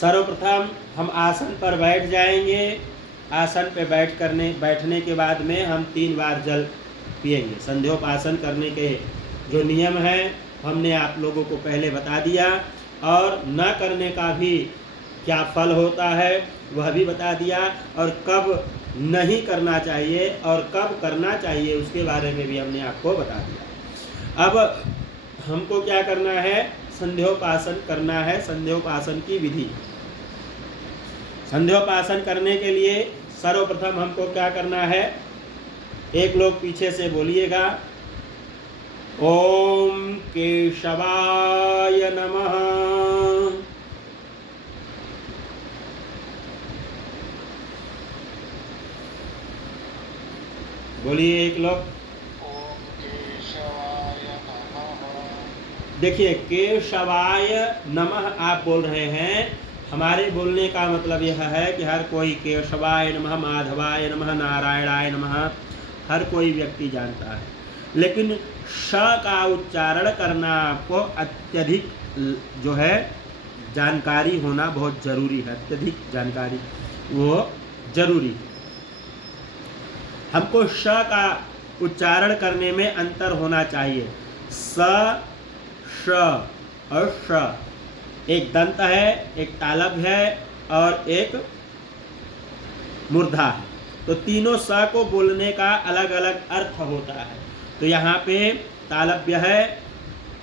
सर्वप्रथम हम आसन पर बैठ जाएंगे। आसन पे बैठने के बाद में हम 3 बार जल पिएंगे। संध्योपासन करने के जो नियम हैं हमने आप लोगों को पहले बता दिया, और न करने का भी क्या फल होता है वह भी बता दिया, और कब नहीं करना चाहिए और कब करना चाहिए उसके बारे में भी हमने आपको बता दिया। अब हमको क्या करना है, संध्योपासन करना है। संध्योपासन की विधि, संध्योपासन करने के लिए सर्वप्रथम हमको क्या करना है, एक लोग पीछे से बोलिएगा, ओम केशवाय नमः। बोलिए एक लोग। ओम केशवाय नमः। देखिए, केशवाय नमः आप बोल रहे हैं, हमारे बोलने का मतलब यह है कि हर कोई केशवाय नमः, माधवाय नमः, नारायणाय नमः हर कोई व्यक्ति जानता है, लेकिन श का उच्चारण करना आपको अत्यधिक जो है जानकारी होना बहुत जरूरी है। अत्यधिक जानकारी वो जरूरी है। हमको श का उच्चारण करने में अंतर होना चाहिए। स, श और श, एक दंत है, एक तालव्य है और एक मूर्धा है। तो तीनों स को बोलने का अलग अलग अर्थ होता है। तो यहाँ पे तालव्य है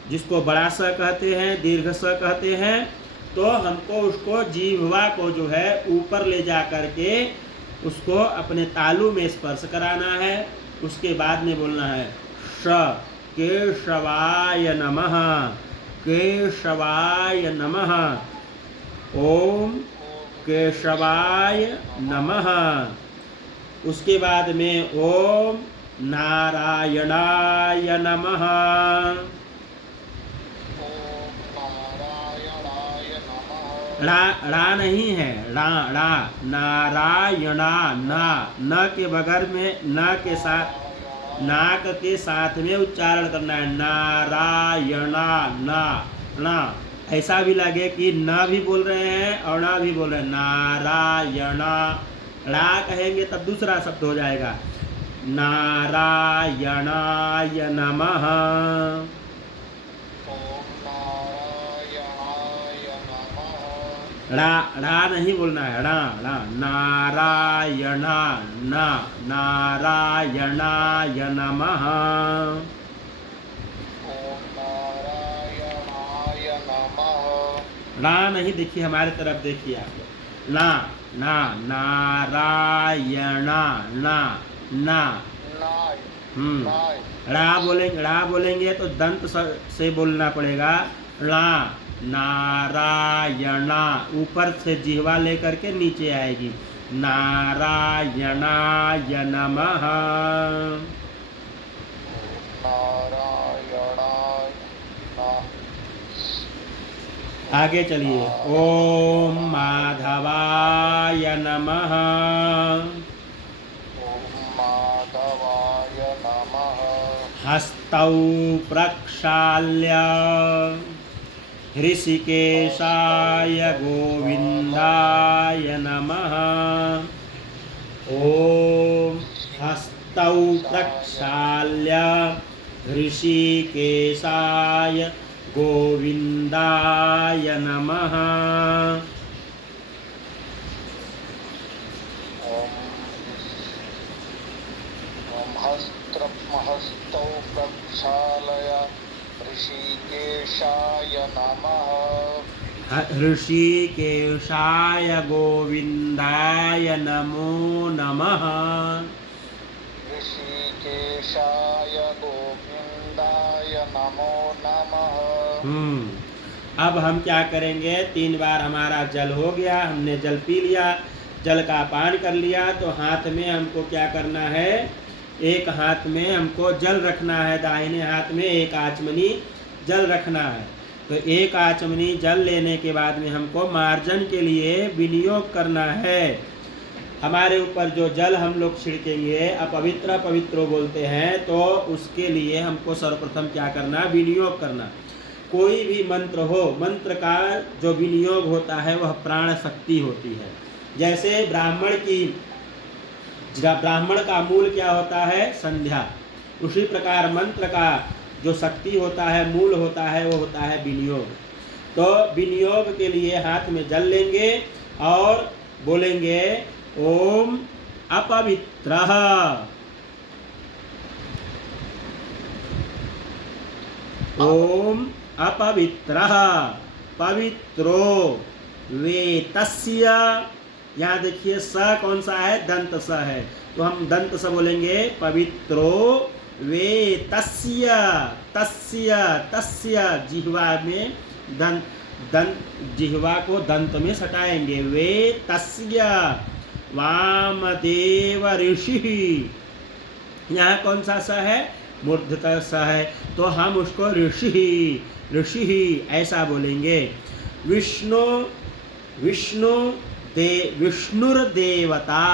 जिसको बड़ा स कहते हैं, दीर्घ स कहते हैं। तो हमको उसको जीह्वा को जो है ऊपर ले जा करके उसको अपने तालु में स्पर्श कराना है। उसके बाद में बोलना है श, केशवाय नमः, केशवाय नमः, ओम केशवाय नमः। उसके बाद में ओम नारायणाय नमः, ओम नारायणाय नमः। रा नहीं है, रा, नारायणा, न के बगैर में, न के साथ, नाक के साथ में उच्चारण करना है। नारायणा, ना ऐसा भी लगे कि ना भी बोल रहे हैं और ना भी बोल रहे हैं। नारायणा, रा कहेंगे तब दूसरा शब्द हो जाएगा। नारायणाय नमः, ओम नारायणाय नमः। रा नहीं बोलना है, रा, नारायणा, नारायणाय नमः, ओम नारायणाय नमः। रा नहीं, देखिए हमारे तरफ देखिए आप, नारायणा, ना। नाय, नाय। रा बोलेंगे तो दंत से बोलना पड़ेगा। ला, नारायणा, ऊपर से जिह्वा लेकर के नीचे आएगी। नारायणाय नमः, नारायणाय नमः। आगे चलिए। ओम माधवाय नमः, ओम माधवाय नमः। हस्तौ प्रक्षाल्य ऋषिकेशाय गोविंदाय नमः। ओम हस्तौ प्रक्षाल्य ऋषिकेशाय गोविंदाय नमः। ओम हस्तौ प्रक्षालय ऋषिकेशाय नमः। ऋषिकेशाय गोविंदाय नमो नमः। ऋषिकेशाय गोविंदाय नमो नमः। अब हम क्या करेंगे, 3 बार हमारा जल हो गया, हमने जल पी लिया, जल का पान कर लिया। तो हाथ में हमको क्या करना है, एक हाथ में हमको जल रखना है, दाहिने हाथ में एक आचमनी जल रखना है। तो एक आचमनी जल लेने के बाद में हमको मार्जन के लिए विनियोग करना है। हमारे ऊपर जो जल हम लोग छिड़केंगे, अपवित्र पवित्र बोलते हैं, तो उसके लिए हमको सर्वप्रथम क्या करना, विनियोग करना। कोई भी मंत्र हो, मंत्र का जो विनियोग होता है वह प्राण शक्ति होती है। जैसे ब्राह्मण का मूल क्या होता है? संध्या। उसी प्रकार मंत्र का जो शक्ति होता है, मूल होता है, वो होता है विनियोग। तो विनियोग के लिए हाथ में जल लेंगे और बोलेंगे ओम अपवित्रः, ओम अपवित्रः पवित्रो वेतस्य। यहाँ देखिए स कौन सा है? दंत स है, तो हम दंत स बोलेंगे पवित्रो वेतस्य। तस्य तस्य जिह्वा में दंत जिह्वा को दंत में सटाएंगे। वेतस्य वामदेव ऋषि। यहाँ कौन सा स है? मूर्धतः स है, तो हम उसको ऋषि ऋषि ऐसा बोलेंगे। विष्णुर्देवता,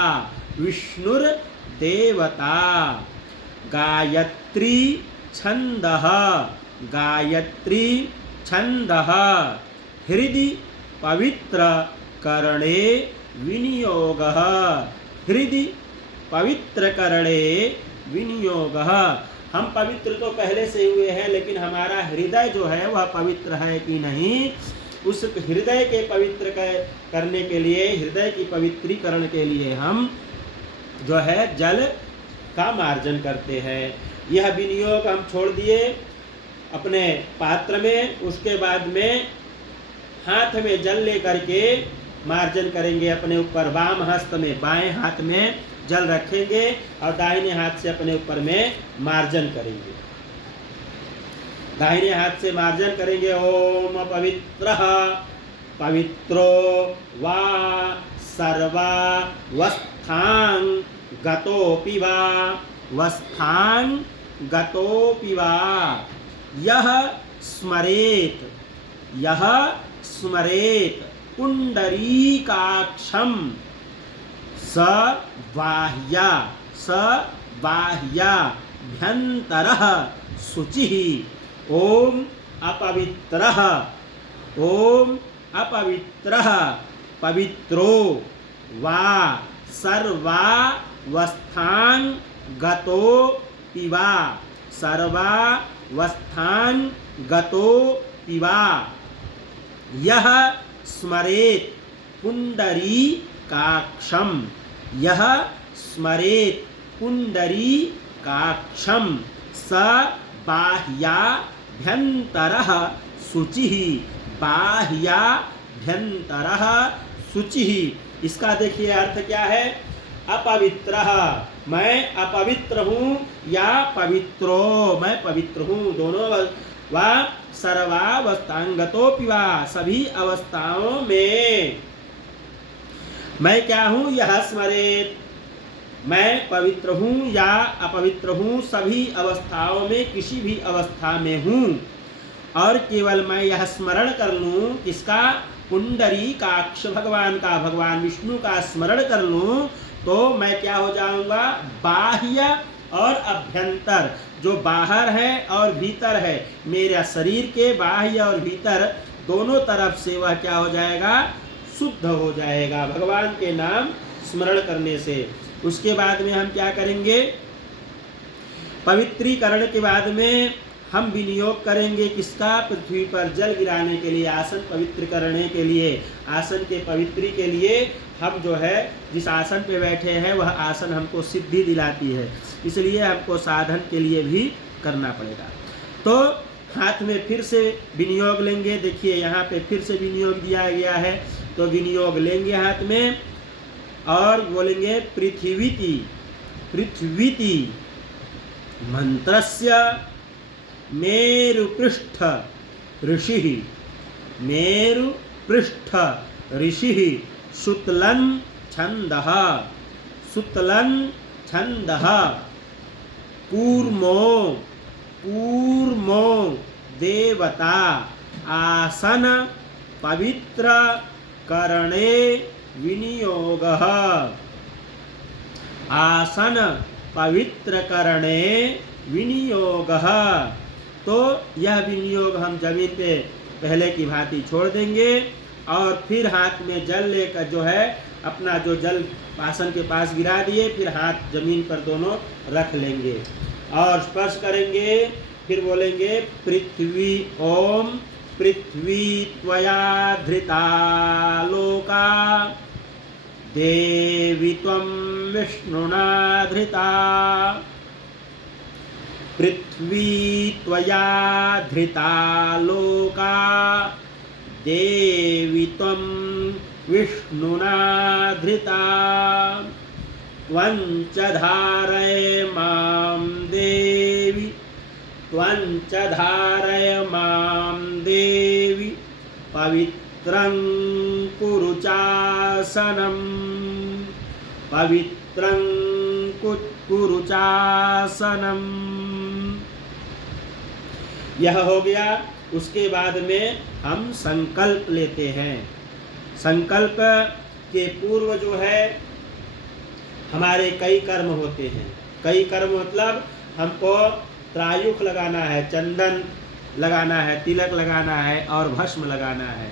विष्णुर्देवता। गायत्री छंदः, गायत्री छंदः। हृदि पवित्र करणे विनियोगः, हृदि पवित्र करणे विनियोगः। हम पवित्र तो पहले से हुए हैं, लेकिन हमारा हृदय जो है वह पवित्र है कि नहीं, उस हृदय के पवित्र करने के लिए, हृदय की पवित्रीकरण के लिए हम जो है जल का मार्जन करते हैं। यह विनियोग हम छोड़ दिए अपने पात्र में। उसके बाद में हाथ में जल लेकर के मार्जन करेंगे अपने ऊपर। वाम हस्त में, बाएं हाथ में जल रखेंगे और दाहिने हाथ से अपने ऊपर में मार्जन करेंगे। दाहिने हाथ से मार्जन करेंगे। ओम पवित्रः पवित्रो वा सर्वावस्थां गतोऽपि वा, वस्थां गतोऽपि वा। यह स्मरेत, यह स्मरेत पुंडरीकाक्षं स बाह्याभ्यन्तरः शुचिः। ओम अपवित्रः, ओम अपवित्रः पवित्रो वा सर्वावस्थां गतोऽपि वा, सर्वावस्थां गतोऽपि वा। यह स्मरेत पुंडरीकाक्षं, यह स्मरेत पुंडरीकाक्षं स बाह्याभ्यन्तरः शुचिः, बाह्याभ्यन्तरः शुचिः। इसका देखिए अर्थ क्या है? अपवित्रः, मैं अपवित्र हूँ, या पवित्रो, मैं पवित्र हूँ, दोनों। वा सर्वावस्थांगतोऽपि वा, सभी अवस्थाओं में मैं क्या हूँ? यह स्मरेत, मैं पवित्र हूँ या अपवित्र हूँ, सभी अवस्थाओं में, किसी भी अवस्था में हूँ। और केवल मैं यह स्मरण कर लूँ, किसका? पुंडरीकाक्ष भगवान का, भगवान विष्णु का स्मरण कर लूँ, तो मैं क्या हो जाऊंगा? बाह्य और अभ्यंतर, जो बाहर है और भीतर है, मेरा शरीर के बाह्य और भीतर दोनों तरफ से वह क्या हो जाएगा? शुद्ध हो जाएगा भगवान के नाम स्मरण करने से। उसके बाद में हम क्या करेंगे? पवित्रीकरण के बाद में हम विनियोग करेंगे किसका? पृथ्वी पर जल गिराने के लिए, आसन पवित्र करने के लिए, आसन के पवित्री के लिए। हम जो है जिस आसन पे बैठे हैं वह आसन हमको सिद्धि दिलाती है, इसलिए हमको साधन के लिए भी करना पड़ेगा। तो हाथ में फिर से विनियोग लेंगे। देखिए यहाँ पे फिर से विनियोग दिया गया है, तो विनियोग लेंगे हाथ में और बोलेंगे पृथ्वीति, पृथ्वीति मंत्रस्य मेरुपृष्ठ ऋषिः, मेरुपृष्ठ ऋषिः सुतलं छन्दः, सुतलं छन्दः कूर्मो, कूर्मो देवता आसन पवित्र करणे विनियोगः, आसन पवित्र करणे विनियोगः। तो यह विनियोग हम जमीन पे पहले की भांति छोड़ देंगे और फिर हाथ में जल लेकर जो है अपना जो जल आसन के पास गिरा दिए, फिर हाथ जमीन पर दोनों रख लेंगे और स्पर्श करेंगे। फिर बोलेंगे पृथ्वी ओम पृथ्वी त्वया धृता लोका देवी त्वं विष्णुना धृता। पृथ्वी त्वया धृता लोका देवी त्वं विष्णुना धृता। त्वं च धारय मां देवी त्वं च धारय मां देवी पवित्रं कुरु चासनं पवित्रं कुरु चासनं। यह हो गया। उसके बाद में हम संकल्प लेते हैं। संकल्प के पूर्व जो है हमारे कई कर्म होते हैं। कई कर्म मतलब हमको त्रायुख लगाना है, चंदन लगाना है, तिलक लगाना है और भस्म लगाना है।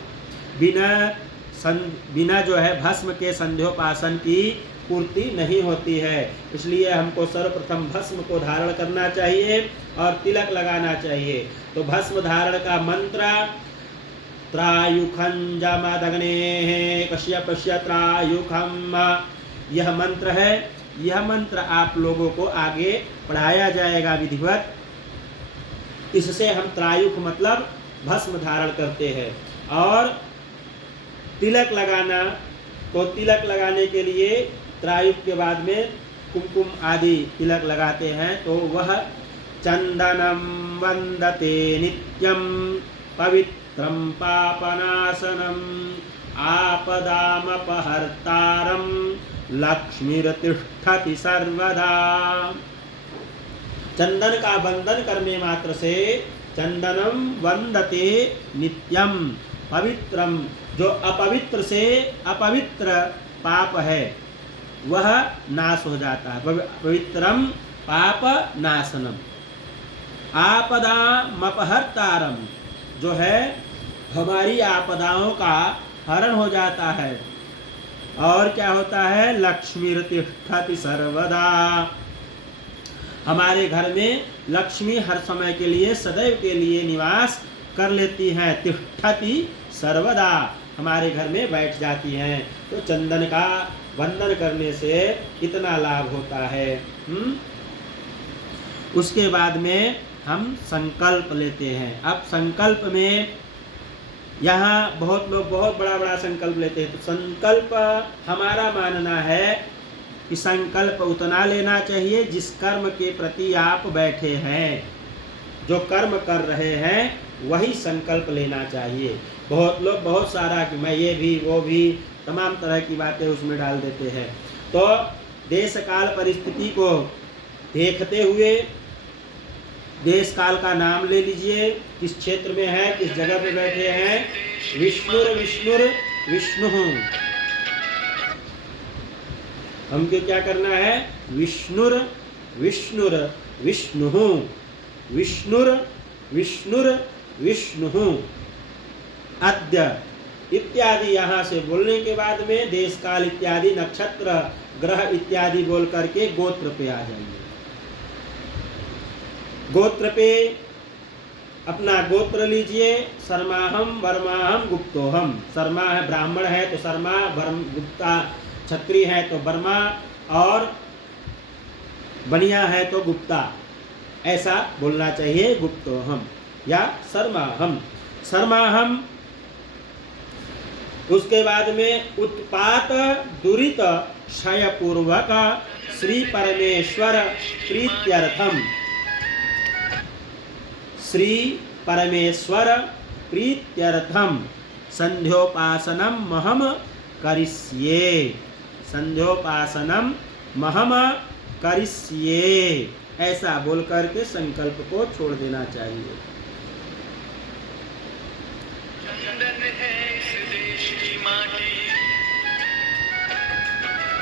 बिना जो है भस्म के संध्योपासन की पूर्ति नहीं होती है। इसलिए हमको सर्वप्रथम भस्म को धारण करना चाहिए और तिलक लगाना चाहिए। तो भस्म धारण का मंत्र त्रायुखं जमदग्नेः कश्यपस्य त्रायुखम्, यह मंत्र है। यह मंत्र आप लोगों को आगे पढ़ाया जाएगा विधिवत। इससे हम त्रायुख मतलब भस्म धारण करते हैं। और तिलक लगाना, तो तिलक लगाने के लिए त्रायुख के बाद में कुमकुम आदि तिलक लगाते हैं। तो वह चंदनम वंदते नित्यम पवित्रम पापनाशनम आपदामपहर्तारम लक्ष्मीर्तिष्ठति सर्वदा। चंदन का बंधन करने मात्र से चंदनम वंदते नित्यम पवित्रम, जो अपवित्र से अपवित्र पाप है वह नाश हो जाता है। पवित्रम पाप नाशनम आपदामपहर्तारम, जो है हमारी आपदाओं का हरण हो जाता है। और क्या होता है? लक्ष्मीर्तिष्ठति सर्वदा, हमारे घर में लक्ष्मी हर समय के लिए सदैव के लिए निवास कर लेती हैं। तिष्ठति सर्वदा, हमारे घर में बैठ जाती हैं। तो चंदन का वंदन करने से कितना लाभ होता है। उसके बाद में हम संकल्प लेते हैं। अब संकल्प में यहाँ बहुत लोग बहुत बड़ा बड़ा संकल्प लेते हैं। तो संकल्प हमारा मानना है कि संकल्प उतना लेना चाहिए जिस कर्म के प्रति आप बैठे हैं, जो कर्म कर रहे हैं वही संकल्प लेना चाहिए। बहुत लोग बहुत सारा कि मैं ये भी वो भी तमाम तरह की बातें उसमें डाल देते हैं। तो देश काल परिस्थिति को देखते हुए देश काल का नाम ले लीजिए, किस क्षेत्र में है, किस जगह पे बैठे हैं। विष्णुर विष्णुर विष्णु, हमको क्या करना है? विष्णुर विष्णुर विष्णु, विष्णुर विष्णुर विष्णु अद्य इत्यादि यहाँ से बोलने के बाद में देश काल इत्यादि नक्षत्र ग्रह इत्यादि बोल करके गोत्र पे आ जाएंगे। गोत्र पे अपना गोत्र लीजिए। शर्माहम वर्माहम गुप्तोहम, शर्मा है ब्राह्मण है तो शर्मा, गुप्ता क्षत्रिय है तो वर्मा और बनिया है तो गुप्ता, ऐसा बोलना चाहिए। गुप्तोहम या शर्माहम, शर्माहम। उसके बाद में उत्पात दुरित क्षयपूर्वक श्री परमेश्वर प्रीत्यर्थम, श्री परमेश्वर प्रीत्यर्थम संध्योपासनम महम करिष्ये, संध्योपासनम महम करिष्ये, ऐसा बोल करके संकल्प को छोड़ देना चाहिए।